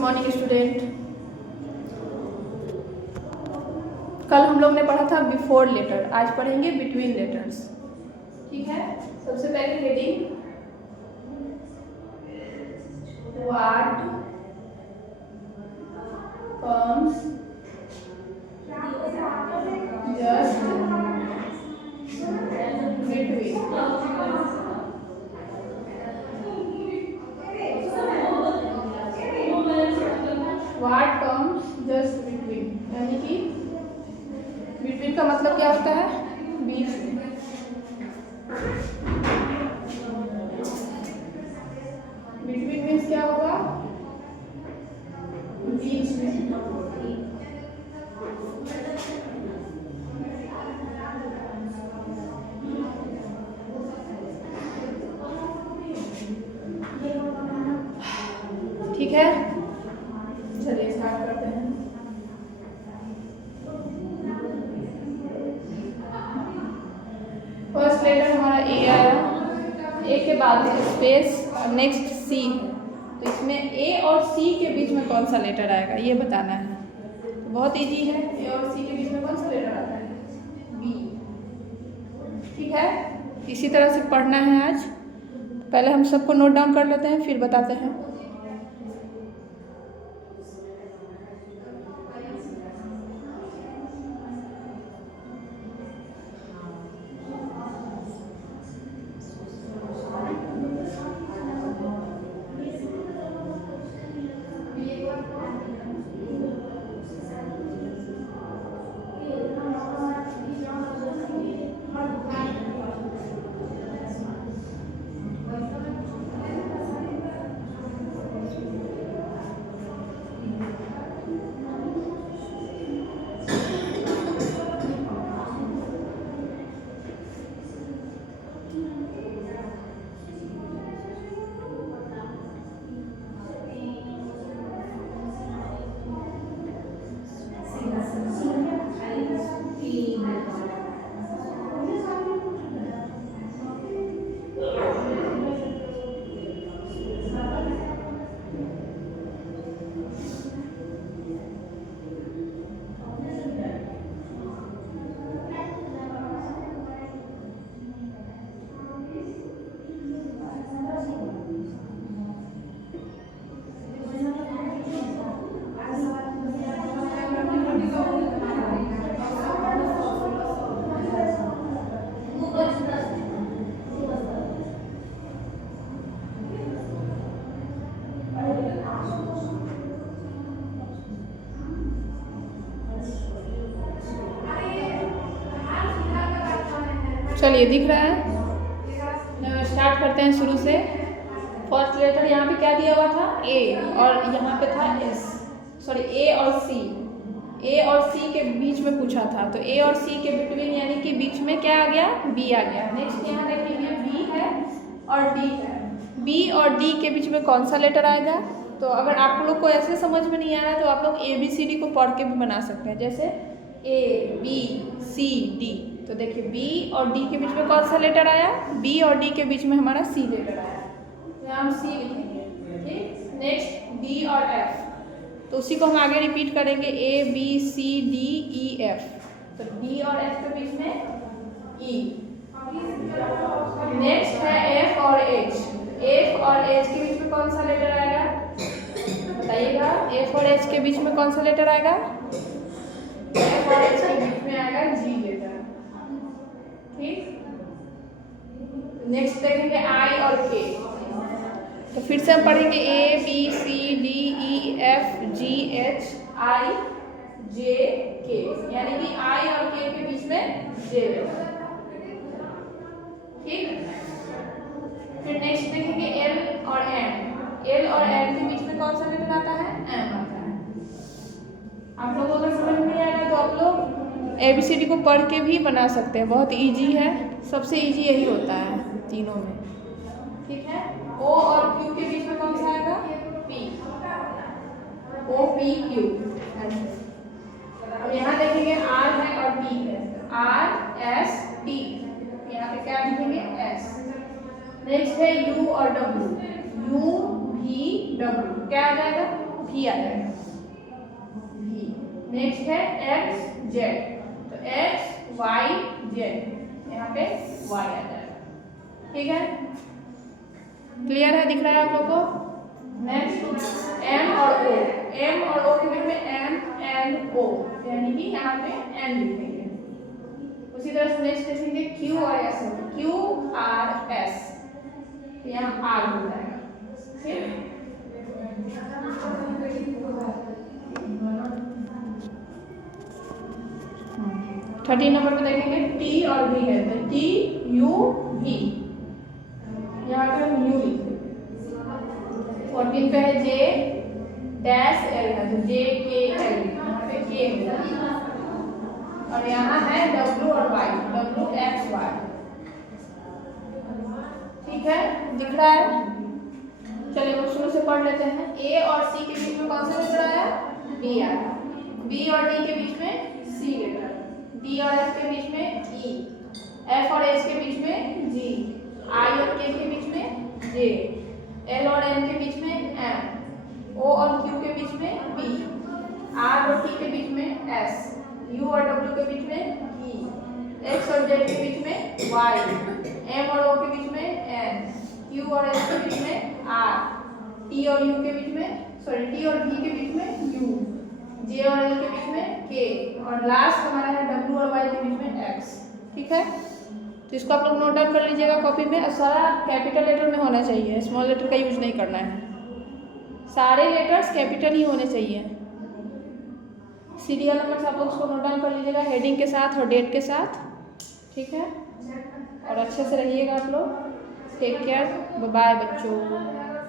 Morning student. कल हम लोग ने पढ़ा था बिफोर लेटर, आज पढ़ेंगे बिटवीन लेटर्स। ठीक है, सबसे पहले heading what comes just between. What comes just between, यानी कि बिटवीन का मतलब क्या होता है? बीच में। बिटवीन मीन्स क्या होगा? बीच में। ठीक है, चलिए स्टार्ट करते हैं। फर्स्ट लेटर हमारा ए आया, ए के बाद स्पेस और नेक्स्ट सी, तो इसमें ए और सी के बीच में कौन सा लेटर आएगा ये बताना है। तो बहुत इजी है, ए और सी के बीच में कौन सा लेटर आता है? बी। ठीक है, इसी तरह से पढ़ना है आज। पहले हम सबको नोट डाउन कर लेते हैं, फिर बताते हैं। चलिए, दिख रहा है। स्टार्ट करते हैं शुरू से। फर्स्ट लेटर यहाँ पे क्या दिया हुआ था? ए, और यहाँ पे था एस, सॉरी ए और सी। ए और सी के बीच में पूछा था, तो ए और सी के बिटवीन यानी कि बीच में क्या आ गया? बी आ गया। नेक्स्ट यहाँ देखेंगे बी है और डी है। बी और डी के बीच में कौन सा लेटर आएगा? तो अगर आप लोग को ऐसे समझ में नहीं आ रहा है तो आप लोग ए बी सी डी को पढ़ के भी बना सकते हैं, जैसे ए बी सी डी। तो देखिए बी और डी के बीच में कौन सा लेटर आया? बी और डी के बीच में हमारा सी लेटर आया, यहाँ हम सी लिखेंगे। ठीक, नेक्स्ट डी और एफ, तो उसी को हम आगे रिपीट करेंगे, A B C D E F. तो डी और एफ के बीच में ई। नेक्स्ट है एफ और एच। एफ और एच के बीच में कौन सा लेटर आएगा? बताइएगा, एफ और एच के बीच में कौन सा लेटर आएगा? एफ और एच के बीच में आएगा जी लेटर। ठीक, नेक्स्ट देखेंगे आई और के। तो फिर से हम पढ़ेंगे A B C D E F G H I J K, यानी कि आई और के के बीच में जे लेटर। ठीक, फिर नेक्स्ट देखेंगे एल और एम। एल और एम के बीच में कौन सा लेटर आता है? एम आता है। आप लोगों को अगर समझ नहीं आएगा तो आप लोग ABCD को पढ़ के भी बना सकते हैं, बहुत इजी है, सबसे इजी यही होता है तीनों में। ठीक है, O और Q के बीच में कौन सा आएगा? P, O P Q। अब यहाँ देखेंगे R है और T है, R S T, यहाँ पे क्या लिखेंगे? S। नेक्स्ट है U और W, U V W, क्या आ जाएगा? भी आ जाएगा, भी। नेक्स्ट है एक्स जेड, तो एक्स वाई जेड, यहाँ पे वाई आ जाएगा। ठीक है, क्लियर है, दिख रहा है आप लोग को। नेक्स्ट एम और ओ, एम और ओ के बीच में एम एन ओ, यानी कि यहाँ पे एन लिखेंगे। उसी तरह से नेक्स्ट लिखेंगे क्यू और एस, क्यू आर एस, तो यहाँ आर हो जाएगा। ठीक, 13 नंबर पे देखेंगे टी और वी है, तो टी यू वी, यहाँ पे हम यू लिखेंगे। 14 पे है जे डैश एल है, तो जे के एल, यहाँ पे के है, और यहाँ है डब्ल्यू और वाई, डब्ल्यू एक्स वाई। ठीक है, दिख रहा है। चलिए वो शुरू से पढ़ लेते हैं। ए और सी के बीच में कौन सा लेटर आया? बी आया। बी और डी के बीच में सी लेटर, डी और एफ के बीच में ई, एफ और एच के बीच में जी, आई और के बीच में जे, एल और एन के बीच में एम, ओ और क्यू के बीच में बी, आर और टी के बीच में एस, यू और डब्ल्यू के बीच में ई, एक्स और जेड के बीच में वाई, एम और ओ के बीच में एन, क्यू और एस के बीच में आर, टी और यू के बीच में टी और वी के बीच में यू, जे और एल के बीच में के, और लास्ट हमारा है डब्ल्यू और वाई के बीच में एक्स। ठीक है, तो इसको आप लोग नोट डाउन कर लीजिएगा कॉपी में। और सारा कैपिटल लेटर में होना चाहिए, स्मॉल लेटर का यूज नहीं करना है, सारे लेटर्स कैपिटल ही होने चाहिए। सीरियल नंबर से आप लोग उसको नोट डाउन कर लीजिएगा, हेडिंग के साथ और डेट के साथ। ठीक है, और अच्छे से रहिएगा आप लोग। टेक केयर, बाय बच्चों।